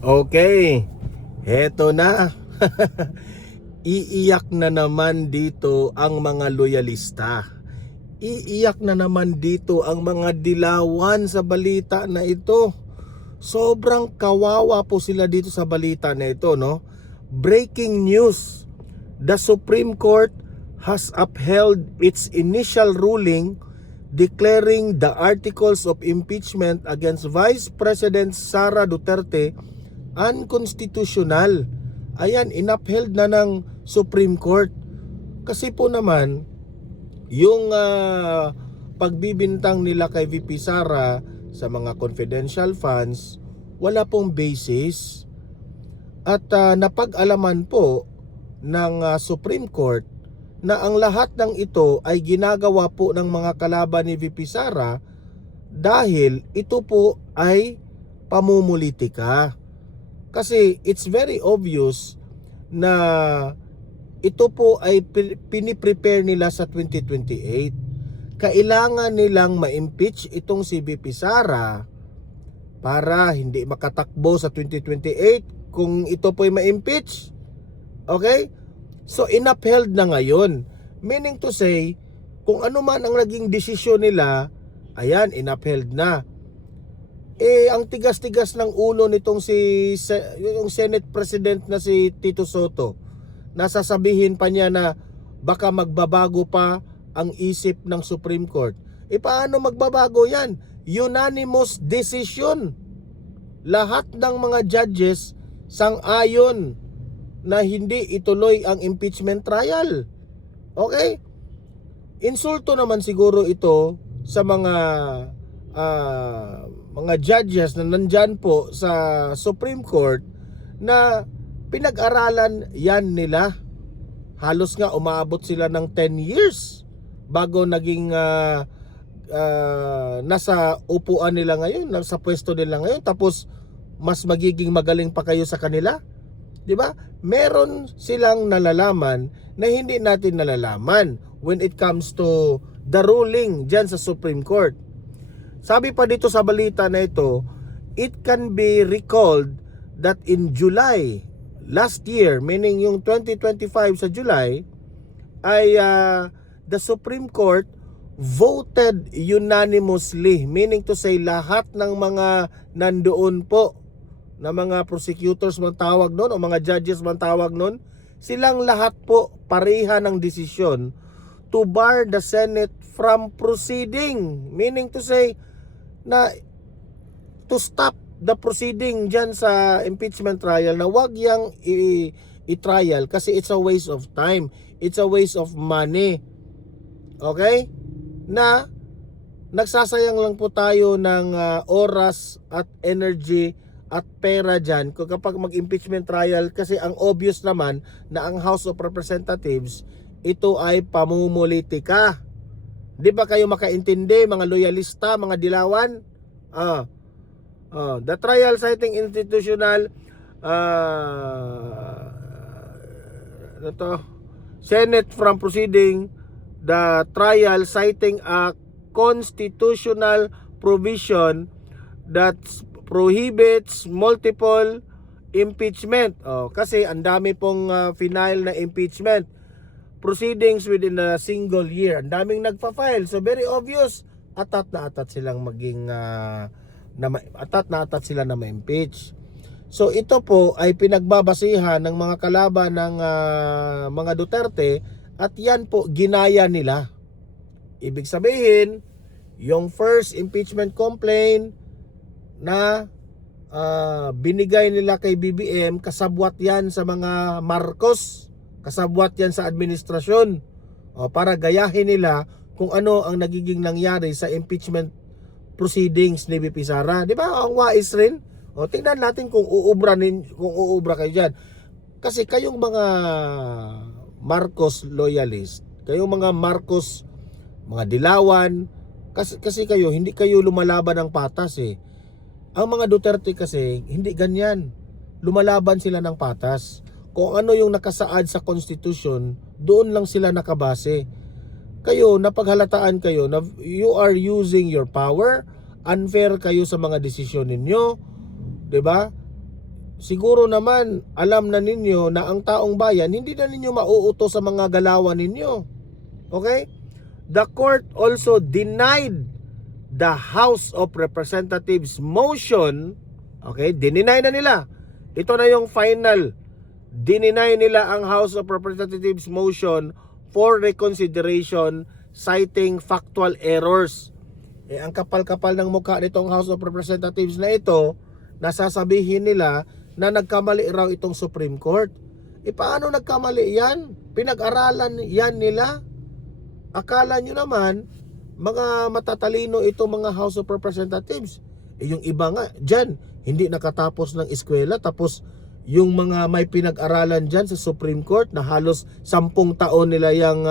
Okay, heto na. Iiyak na naman dito ang mga loyalista. Iiyak na naman dito ang mga dilawan sa balita na ito. Sobrang kawawa po sila dito sa balita na ito, no? Breaking news. The Supreme Court has upheld its initial ruling declaring the articles of impeachment against Vice President Sara Duterte unconstitutional. Ayan, inapheld na ng Supreme Court. Kasi po naman, yung pagbibintang nila kay VP Sara sa mga confidential funds, wala pong basis. At napag-alaman po ng Supreme Court na ang lahat ng ito ay ginagawa po ng mga kalaban ni VP Sara dahil ito po ay pamumulitika. Kasi it's very obvious na ito po ay piniprepare nila sa 2028. Kailangan nilang ma-impeach itong si VP Sara para hindi makatakbo sa 2028 kung ito po ay ma-impeach. Okay? So inapheld na ngayon. Meaning to say, kung ano man ang naging desisyon nila, ayan, inapheld na. Ang tigas-tigas ng ulo nitong yung Senate President na si Tito Soto. Nasasabihin pa niya na baka magbabago pa ang isip ng Supreme Court. Paano magbabago yan? Unanimous decision. Lahat ng mga judges sang-ayon na hindi ituloy ang impeachment trial. Okay? Insulto naman siguro ito sa mga judges na nandyan po sa Supreme Court na pinag-aralan yan nila. Halos nga umaabot sila ng 10 years bago naging nasa upuan nila ngayon, nasa pwesto nila ngayon, tapos mas magiging magaling pa kayo sa kanila. 'Di ba? Meron silang nalalaman na hindi natin nalalaman when it comes to the ruling dyan sa Supreme Court. Sabi pa dito sa balita na ito, it can be recalled that in July last year, meaning yung 2025 sa July, ay the Supreme Court voted unanimously, meaning to say lahat ng mga nandoon po na mga prosecutors man tawag nun o mga judges man tawag nun, silang lahat po pareha ng desisyon to bar the Senate from proceeding, meaning to say na to stop the proceeding dyan sa impeachment trial, na wag yang i-trial kasi it's a waste of time, it's a waste of money. Okay? Na nagsasayang lang po tayo ng oras at energy at pera dyan kapag mag-impeachment trial, kasi ang obvious naman na ang House of Representatives ito ay pamumulitika. Di ba kayo makaintindi, mga loyalista, mga dilawan? The trial citing institutional Senate from proceeding the trial citing a constitutional provision that prohibits multiple impeachment. Kasi ang dami pong final na impeachment proceedings within a single year. Ang daming nagpa-file. So very obvious, atat na atat silang maging atat na atat sila na ma-impeach. So ito po ay pinagbabasihan ng mga kalaban ng mga Duterte, at yan po ginaya nila. Ibig sabihin, yung first impeachment complaint na binigay nila kay BBM, kasabwat yan sa mga Marcos, kasabwat yan sa administrasyon, para gayahin nila kung ano ang nagiging nangyari sa impeachment proceedings ni VP Sara. Di ba? Ang wais rin. Tingnan natin kung uubra kayo dyan. Kasi kayong mga Marcos loyalist, kayong mga Marcos, mga dilawan, kasi kayo, hindi kayo lumalaban ng patas eh. Ang mga Duterte kasi, hindi ganyan. Lumalaban sila ng patas. Kung ano yung nakasaad sa Constitution, doon lang sila nakabase. Kayo, napaghalataan kayo na you are using your power, unfair kayo sa mga desisyon ninyo, 'di ba? siguro naman alam na ninyo na ang taong bayan hindi na ninyo mauuto sa mga galawan ninyo. Okay? The court also denied the House of Representatives motion. Okay? Dininay na nila. Ito na yung final. Dininay nila ang House of Representatives motion for reconsideration citing factual errors. Ang kapal-kapal ng mukha nitong House of Representatives na ito, nasasabihin nila na nagkamali raw itong Supreme Court. Paano nagkamali yan? Pinag-aralan yan nila? Akala nyo naman, mga matatalino itong mga House of Representatives. Yung iba nga, dyan, hindi nakatapos ng eskwela, tapos yung mga may pinag-aralan dyan sa Supreme Court na halos 10 taon nila yung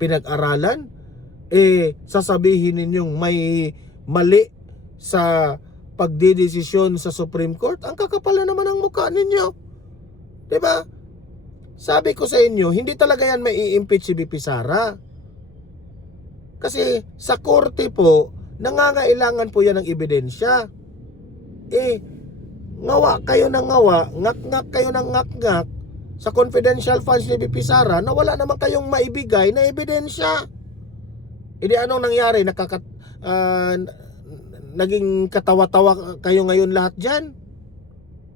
pinag-aralan, sasabihin ninyong may mali sa pagdidesisyon sa Supreme Court. Ang kakapal na naman ang mukha ninyo. Diba? Sabi ko sa inyo, hindi talaga yan mai-impeach si VP Sara. Kasi sa korte po, nangangailangan po yan ng ebidensya. Ngawa kayo ng ngawa, ngak-ngak kayo ng ngak-ngak sa confidential funds ni VP Sara na wala naman kayong maibigay na ebidensya. Anong nangyari? Naging katawa-tawa kayo ngayon lahat dyan.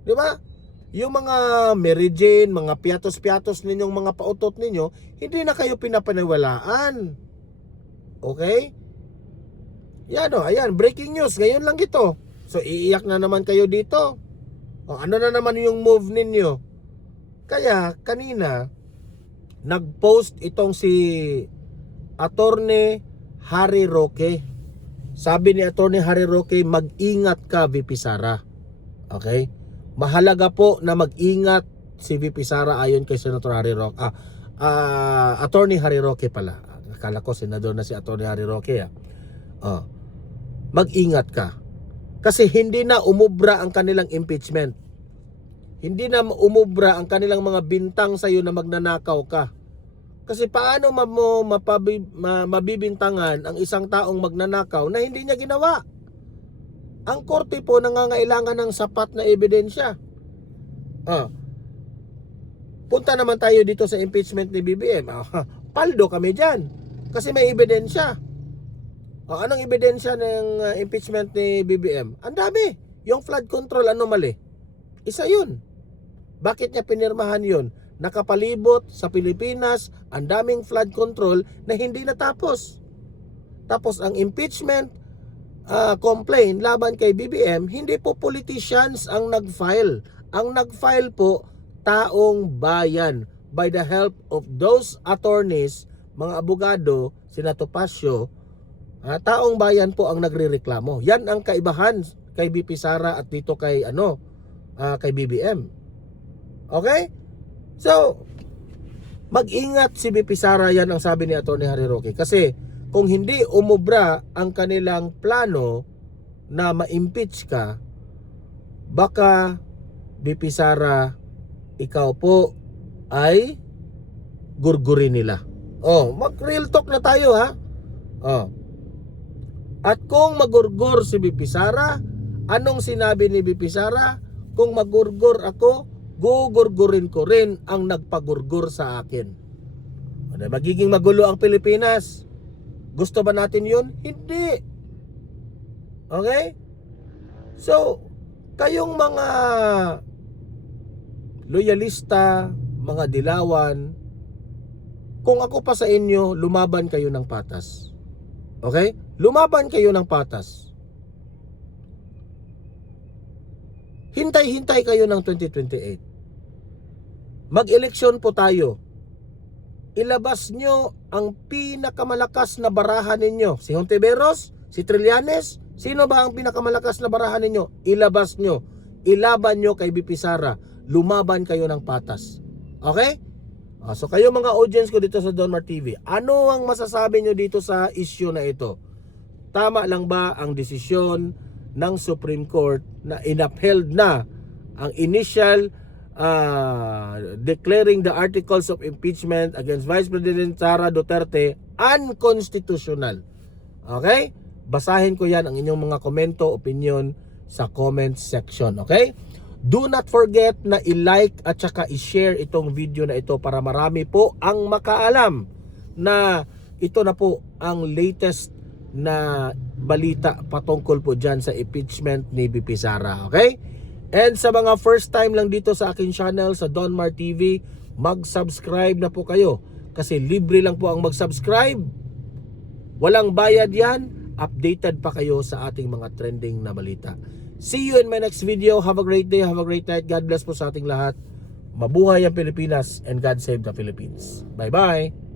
Di ba? Yung mga Mary Jane, mga piatos-piatos ninyong mga pautot ninyo, hindi na kayo pinapaniwalaan. Okay? Yan o, ayan, breaking news. Ngayon lang ito. So, iiyak na naman kayo dito. O, ano na naman yung move ninyo? Kaya, kanina, nag-post itong si Attorney Harry Roque. Sabi ni Attorney Harry Roque, mag-ingat ka, VP Sara. Okay? Mahalaga po na mag-ingat si VP Sara ayon kay Senator Harry Roque. Attorney Harry Roque pala. Akala ko senador na si Attorney Harry Roque. Mag-ingat ka. Kasi hindi na umubra ang kanilang impeachment. Hindi na umubra ang kanilang mga bintang sa iyo na magnanakaw ka. Kasi paano mabibintangan ang isang taong magnanakaw na hindi niya ginawa? Ang korte po nangangailangan ng sapat na ebidensya. Punta naman tayo dito sa impeachment ni BBM. Paldo kami dyan. Kasi may ebidensya. Anong ebidensya ng impeachment ni BBM? Ang dami. Yung flood control anomaly. Isa yun. Bakit niya pinirmahan yun? Nakapalibot sa Pilipinas ang daming flood control na hindi natapos. Tapos ang impeachment complaint laban kay BBM, hindi po politicians ang nag-file. Ang nag-file po taong bayan by the help of those attorneys, mga abogado, sina Topacio, taong bayan po ang nagrereklamo. Yan ang kaibahan kay VP Sara at dito kay kay BBM. Okay? So, mag-ingat si VP Sara, yan ang sabi ni Attorney Harry Roque. Kasi kung hindi umubra ang kanilang plano na ma-impeach ka, baka VP Sara, ikaw po ay gurgurin nila. Mag-real talk na tayo ha. At kung magurgur si VP Sara, anong sinabi ni VP Sara? Kung magurgur ako, gugurgurin ko rin ang nagpagurgur sa akin. Magiging magulo ang Pilipinas. Gusto ba natin yun? Hindi. Okay? So, kayong mga loyalista, mga dilawan, kung ako pa sa inyo, lumaban kayo ng patas. Okay? Lumaban kayo ng patas. Hintay-hintay kayo ng 2028. Mag-eleksyon po tayo. Ilabas nyo ang pinakamalakas na barahan ninyo. Si Hontiveros, si Trillanes, sino ba ang pinakamalakas na barahan ninyo? Ilabas nyo. Ilaban nyo kay VP Sara. Lumaban kayo ng patas. Okay? So kayo mga audience ko dito sa Donmar TV, ano ang masasabi nyo dito sa issue na ito? Tama lang ba ang desisyon ng Supreme Court na inapheld na ang initial declaring the articles of impeachment against Vice President Sara Duterte unconstitutional? Okay? Basahin ko yan ang inyong mga komento, opinion sa comment section. Okay? Do not forget na i-like at saka i-share itong video na ito para marami po ang makaalam na ito na po ang latest na balita patungkol po dyan sa impeachment ni VP Sara. Okay? And sa mga first time lang dito sa akin channel sa Donmar TV, mag-subscribe na po kayo kasi libre lang po ang mag-subscribe. Walang bayad yan. Updated pa kayo sa ating mga trending na balita. See you in my next video. Have a great day. Have a great night. God bless po sa ating lahat. Mabuhay ang Pilipinas and God save the Philippines. Bye-bye.